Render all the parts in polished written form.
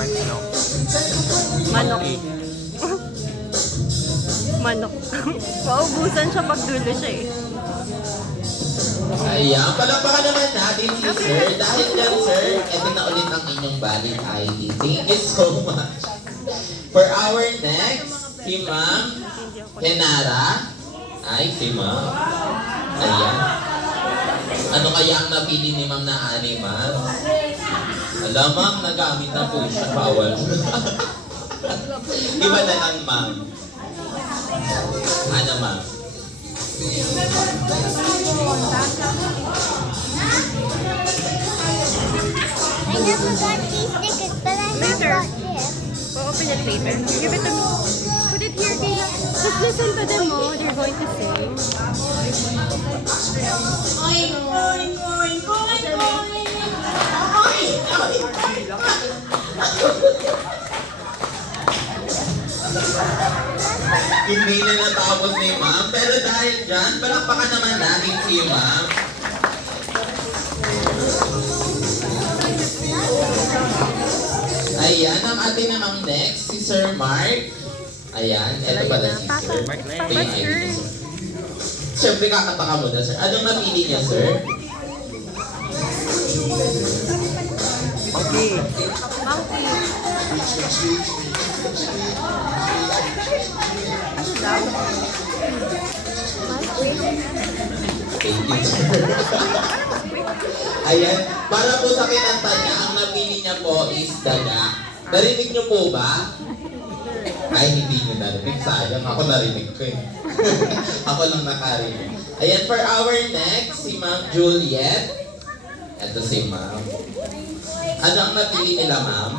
manok. Manok. Manok. Maubusan siya pag dulo siya eh. Ayan, palakpakan naman natin si Sir. Dahil dyan, Sir, ito na ulit ang inyong valid ID. Thank you so much. For our next, si Ma'am Henara. Ay, si Ma'am. Ayan. Ano kaya ang napili ni Ma'am na animal? Alam, Ma'am, nagamit na po siya. Bawal. Iba na lang, Ma'am. Ano, Ma'am? I never got these tickets, but I have Later. got this. We'll open it later. Give it to me. Put it here, Kayla. Just listen to them, oh. They're going to sing. Oink, oink, oink, oink, Hindi na natapos ni Ma'am. Pero dahil dyan, palakpakan naman natin si Ma'am. Ayan, ang ating namang next, si Sir Mark. Ayan, eto pala si Sir. Papa, Ito yung ID sir. niya, Sir. Siyempre, kakanta ka muna, Sir. Anong napili niya, Sir? Okay. Monkey. Ano daw? Thank you, Sir. Ayan, para po sa kinanta niya, ang napili niya po is daga. Narinig niyo po ba? Ay, hindi niyo narinig. Sayang, ako narinig ko eh. Ako lang nakarinig. Ayan, for our next, si Ma'am Juliet. Ito si Ma'am. Ano ang napili nila, Ma'am?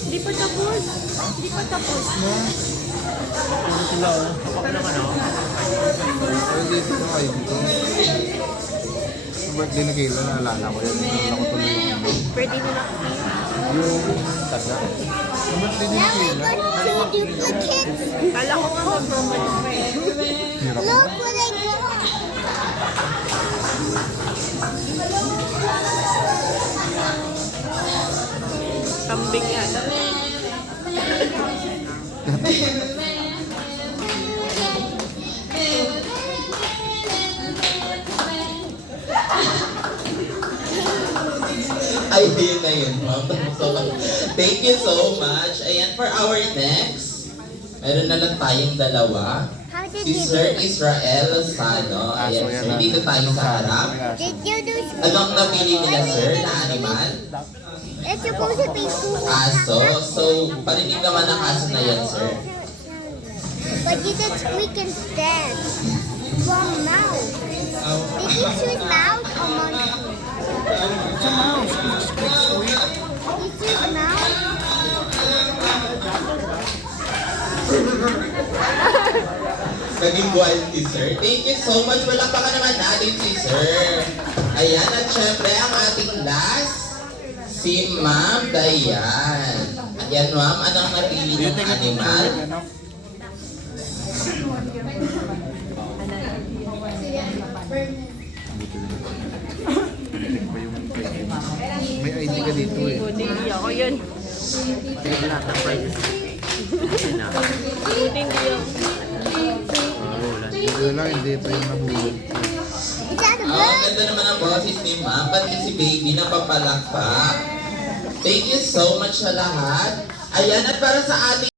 Hindi pa tapos. Hindi pa tapos. Ano sila, oh? Kapak ng ano? Ay, dito na kayo dito. Sa birthday na Kayla, naalala ko yun. Naalala ko tuloy yung Pwede nila. taga. Sa birthday ni Now Kayla, we're going to do tickets. Kala ko nga magmamanok pa eh. hirap. Look what I got. Kambing yan. Ay, yun na yun, Ma'am. So, thank you so much. Ayan, for our next, meron na lang tayong dalawa. How did Si you do Sir it? Israel Sano. Ayan, Sir. Dito tayo sa harap. Did you do Ano ang napili nila, Sir, na animal? It's supposed to be cool. Aso. So, parinig naman ng aso na yan, Sir. But you did squeak instead. From mouse. Did you choose mouse or monkey? It's a mouse. Squeak, squeak, squeak. You choose mouse? Naging wild si Sir. Thank you so much. Palakpakan naman natin si Sir. Ayan, at syempre, ang ating last, si Ma'am Dayan. Ayan, Ma'am, ano ang napili ng animal? Ano? May ID ka dito eh. Hindi ako yun. Tingnan lahat ng prizes. Yan na. Buti hindi ako. Dito lang, hindi pa yung nahulog. Is that a Oh, bird? ang ganda naman ang boses ni Ma'am. Pati si Baby na papalakpak. Thank you so much sa lahat. Ayan, at para sa ating